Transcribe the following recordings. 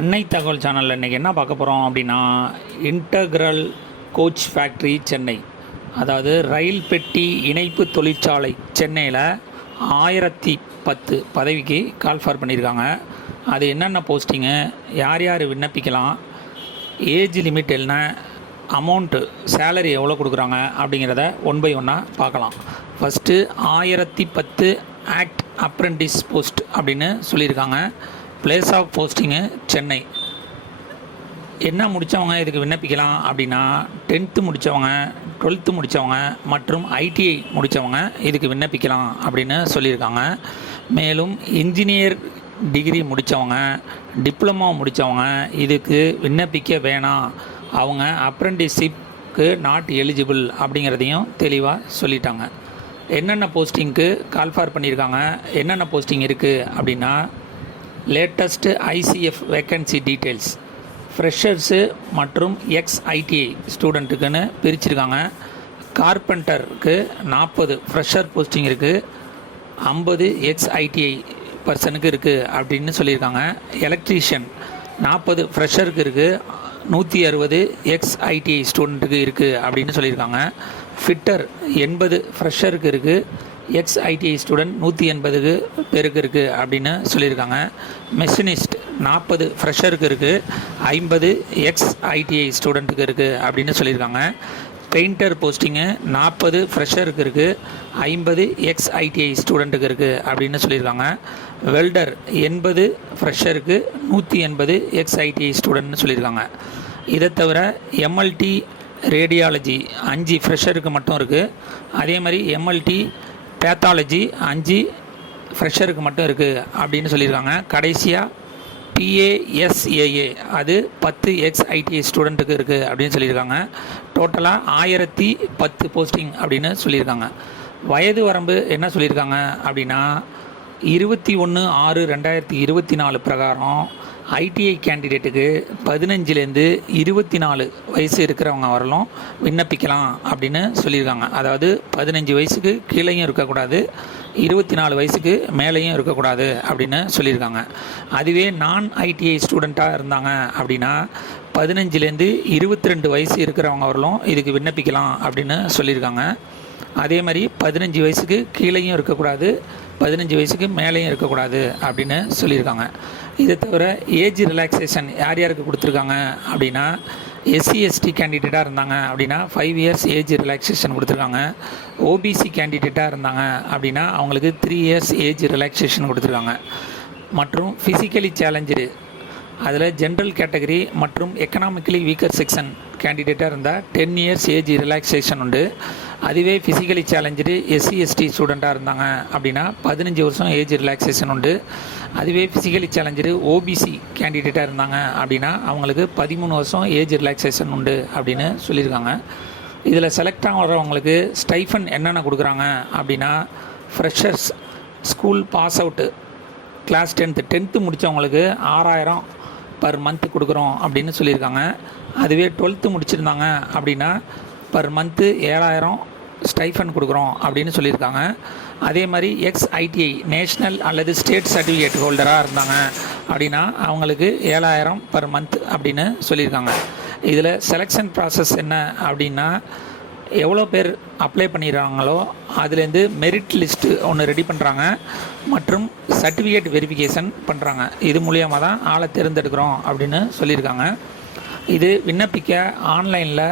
அன்னை தகவல் சேனலில் இன்றைக்கி என்ன பார்க்க போகிறோம் அப்படின்னா இன்டகிரல் கோச் ஃபேக்ட்ரி சென்னை. அதாவது ரயில் பெட்டி இணைப்பு தொழிற்சாலை சென்னையில் ஆயிரத்தி பத்து பதவிக்கு கால்ஃபார் பண்ணியிருக்காங்க. அது என்னென்ன போஸ்டிங்கு யார் யார் விண்ணப்பிக்கலாம் ஏஜ் லிமிட் என்ன அமௌண்ட்டு சேலரி எவ்வளோ கொடுக்குறாங்க அப்படிங்கிறத ஒன் பை ஒன்னாக பார்க்கலாம். ஃபஸ்ட்டு ஆயிரத்தி பத்து ஆக்ட் அப்ரெண்டிஸ் போஸ்ட் அப்படின்னு சொல்லியிருக்காங்க. பிளேஸ் ஆஃப் போஸ்டிங்கு சென்னை என்ன முடித்தவங்க இதுக்கு விண்ணப்பிக்கலாம் அப்படின்னா டென்த்து முடித்தவங்க டுவெல்த்து முடித்தவங்க மற்றும் ஐடிஐ முடித்தவங்க இதுக்கு விண்ணப்பிக்கலாம் அப்படின்னு சொல்லியிருக்காங்க. மேலும் இன்ஜினியர் டிகிரி முடித்தவங்க டிப்ளமோ முடித்தவங்க இதுக்கு விண்ணப்பிக்க வேணாம். அவங்க அப்ரெண்டிஸ்ஷிப்க்கு நாட் எலிஜிபிள் அப்படிங்கிறதையும் தெளிவாக சொல்லிட்டாங்க. என்னென்ன போஸ்டிங்க்கு கால் ஃபார் பண்ணியிருக்காங்க என்னென்ன போஸ்டிங் இருக்குது அப்படின்னா latest ICF vacancy details freshers மற்றும் எக்ஸ் ஐடிஐ ஸ்டூடெண்ட்டுக்குன்னு பிரிச்சிருக்காங்க. கார்பெண்டருக்கு நாற்பது ஃப்ரெஷர் போஸ்டிங் இருக்குது ஐம்பது எக்ஸ் ஐடிஐ பர்சனுக்கு இருக்குது அப்படின்னு சொல்லியிருக்காங்க. எலக்ட்ரீஷியன் நாற்பது ஃப்ரெஷருக்கு இருக்குது நூற்றி அறுபது எக்ஸ் ஐடிஐ ஸ்டூடெண்ட்டுக்கு இருக்குது அப்படின்னு சொல்லியிருக்காங்க. ஃபிட்டர் எண்பது ஃப்ரெஷருக்கு இருக்குது எக்ஸ் ஐடிஐ ஸ்டூடெண்ட் நூற்றி எண்பதுக்கு பேருக்கு இருக்குது அப்படின்னு சொல்லியிருக்காங்க. மெஷினிஸ்ட் நாற்பது ஃப்ரெஷருக்கு இருக்குது ஐம்பது எக்ஸ் ஐடிஐ ஸ்டூடெண்ட்டுக்கு இருக்குது அப்படின்னு சொல்லியிருக்காங்க. பெயிண்டர் போஸ்டிங்கு நாற்பது ஃப்ரெஷருக்கு இருக்குது ஐம்பது எக்ஸ் ஐடிஐ ஸ்டூடெண்ட்டுக்கு இருக்குது அப்படின்னு சொல்லியிருக்காங்க. வெல்டர் எண்பது ஃப்ரெஷருக்கு நூற்றி எண்பது எக்ஸ் ஐடிஐ ஸ்டூடெண்ட்னு சொல்லியிருக்காங்க. இதை தவிர எம்எல்டி ரேடியாலஜி அஞ்சு ஃப்ரெஷருக்கு மட்டும் இருக்குது அதே மாதிரி எம்எல்டி பேத்தாலஜி அஞ்சு ஃப்ரெஷருக்கு மட்டும் இருக்குது அப்படின்னு சொல்லியிருக்காங்க. கடைசியாக பிஏஎஸ்ஏஏ அது பத்து எக்ஸ் ஐடி ஸ்டூடெண்ட்டுக்கு இருக்குது அப்படின்னு சொல்லியிருக்காங்க. டோட்டலாக ஆயிரத்தி பத்து போஸ்டிங் அப்படின்னு சொல்லியிருக்காங்க. வயது வரம்பு என்ன சொல்லியிருக்காங்க அப்படின்னா இருபத்தி ஒன்று ஆறு ரெண்டாயிரத்தி இருபத்தி நாலு பிரகாரம் ஐடிஐ கேண்டிடேட்டுக்கு பதினஞ்சுலேருந்து இருபத்தி நாலு வயசு இருக்கிறவங்க வரலும் விண்ணப்பிக்கலாம் அப்படின்னு சொல்லியிருக்காங்க. அதாவது பதினஞ்சு வயசுக்கு கீழேயும் இருக்கக்கூடாது இருபத்தி நாலு வயசுக்கு மேலேயும் இருக்கக்கூடாது அப்படின்னு சொல்லியிருக்காங்க. அதுவே நான் ஐடிஐ ஸ்டூடெண்ட்டாக இருந்தாங்க அப்படின்னா பதினஞ்சுலேருந்து இருபத்தி ரெண்டு வயசு இருக்கிறவங்க வரலும் இதுக்கு விண்ணப்பிக்கலாம் அப்படின்னு சொல்லியிருக்காங்க. அதே மாதிரி பதினஞ்சு வயசுக்கு கீழேயும் இருக்கக்கூடாது பதினஞ்சு வயசுக்கு மேலேயும் இருக்கக்கூடாது அப்படின்னு சொல்லியிருக்காங்க. இதை தவிர ஏஜ் ரிலாக்ஸேஷன் யார் யாருக்கு கொடுத்துருக்காங்க அப்படின்னா எஸ்சி எஸ்டி கேண்டிடேட்டாக இருந்தாங்க அப்படின்னா ஃபைவ் இயர்ஸ் ஏஜ் ரிலாக்ஸேஷன் கொடுத்துருக்காங்க. ஓபிசி கேண்டிடேட்டாக இருந்தாங்க அப்படின்னா அவங்களுக்கு த்ரீ இயர்ஸ் ஏஜ் ரிலாக்ஸேஷன் கொடுத்துருக்காங்க. மற்றும் ஃபிசிக்கலி சேலஞ்சு அதில் ஜென்ரல் கேட்டகரி மற்றும் எக்கனாமிக்கலி வீக்கர் செக்ஷன் கேண்டிடேட்டாக இருந்தால் டென் இயர்ஸ் ஏஜ் ரிலாக்ஸேஷன் உண்டு. அதுவே ஃபிசிக்கலி சேலஞ்சு எஸ்சி எஸ்டி ஸ்டூடெண்ட்டாக இருந்தாங்க அப்படின்னா பதினஞ்சு வருஷம் ஏஜ் ரிலாக்ஸேஷன் உண்டு. அதுவே ஃபிசிக்கலி சேலஞ்சு ஓபிசி கேண்டிடேட்டாக இருந்தாங்க அப்படின்னா அவங்களுக்கு பதிமூணு வருஷம் ஏஜ் ரிலாக்ஸேஷன் உண்டு அப்படின்னு சொல்லியிருக்காங்க. இதில் செலக்ட் ஆகிறவங்களுக்கு ஸ்டைஃபன் என்னென்ன கொடுக்குறாங்க அப்படின்னா freshers school pass out class tenth tenth முடித்தவங்களுக்கு ஆறாயிரம் பர் மந்த்து கொடுக்குறோம் அப்படின்னு சொல்லியிருக்காங்க. அதுவே டுவெல்த்து முடிச்சிருந்தாங்க அப்படின்னா பர் மந்த்து ஏழாயிரம் ஸ்டைஃபன் கொடுக்குறோம் அப்படின்னு சொல்லியிருக்காங்க. அதே மாதிரி எக்ஸ் ஐடிஐ நேஷ்னல் அல்லது ஸ்டேட் சர்டிஃபிகேட் ஹோல்டராக இருந்தாங்க அப்படின்னா அவங்களுக்கு ஏழாயிரம் பர் மந்த் அப்படின்னு சொல்லியிருக்காங்க. இதில் செலெக்ஷன் ப்ராசஸ் என்ன அப்படின்னா எவ்வளோ பேர் அப்ளை பண்ணிடுறாங்களோ அதுலேருந்து மெரிட் லிஸ்ட்டு ஒன்று ரெடி பண்ணுறாங்க மற்றும் சர்டிஃபிகேட் வெரிஃபிகேஷன் பண்ணுறாங்க இது மூலியமாக தான் ஆளை தேர்ந்தெடுக்கிறோம் அப்படின்னு சொல்லியிருக்காங்க. இது விண்ணப்பிக்க ஆன்லைனில்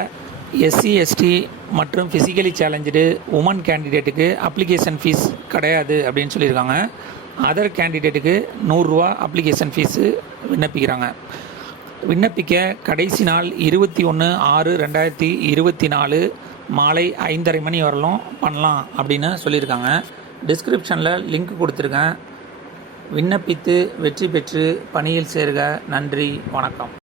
எஸ்சி எஸ்டி மற்றும் ஃபிசிக்கலி சேலஞ்சு உமன் கேண்டிடேட்டுக்கு அப்ளிகேஷன் ஃபீஸ் கிடையாது அப்படின்னு சொல்லியிருக்காங்க. அதர் கேண்டிடேட்டுக்கு நூறுரூவா அப்ளிகேஷன் ஃபீஸு விண்ணப்பிக்கிறாங்க. விண்ணப்பிக்க கடைசி நாள் இருபத்தி ஒன்று ஆறு ரெண்டாயிரத்தி இருபத்தி நாலு மாலை ஐந்தரை மணி வரலும் பண்ணலாம் அப்படின்னு சொல்லியிருக்காங்க. டிஸ்கிரிப்ஷனில் லிங்க் கொடுத்துருக்கேன். விண்ணப்பித்து வெற்றி பெற்று பணியில் சேர்க. நன்றி. வணக்கம்.